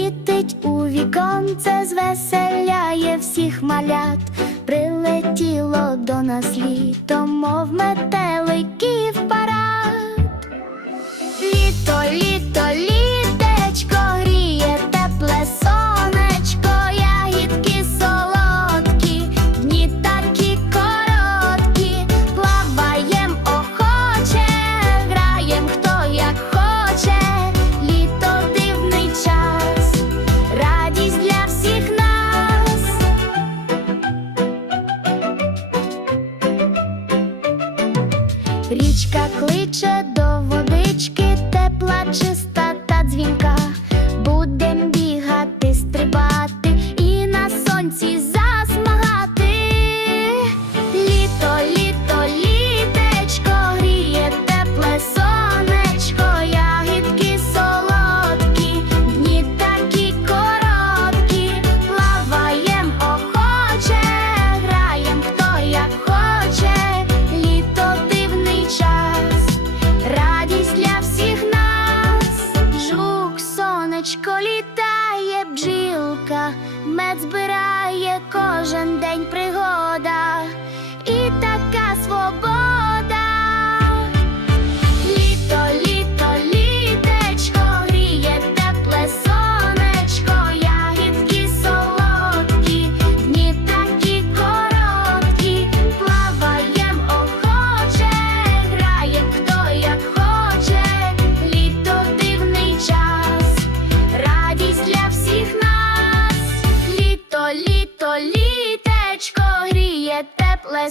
світить у віконце, звеселяє всіх малят, прилетіло до нас літо, мов метелик. Річка кличе до водички, тепла чиста. бджілка, мед збирає кожен день. тепле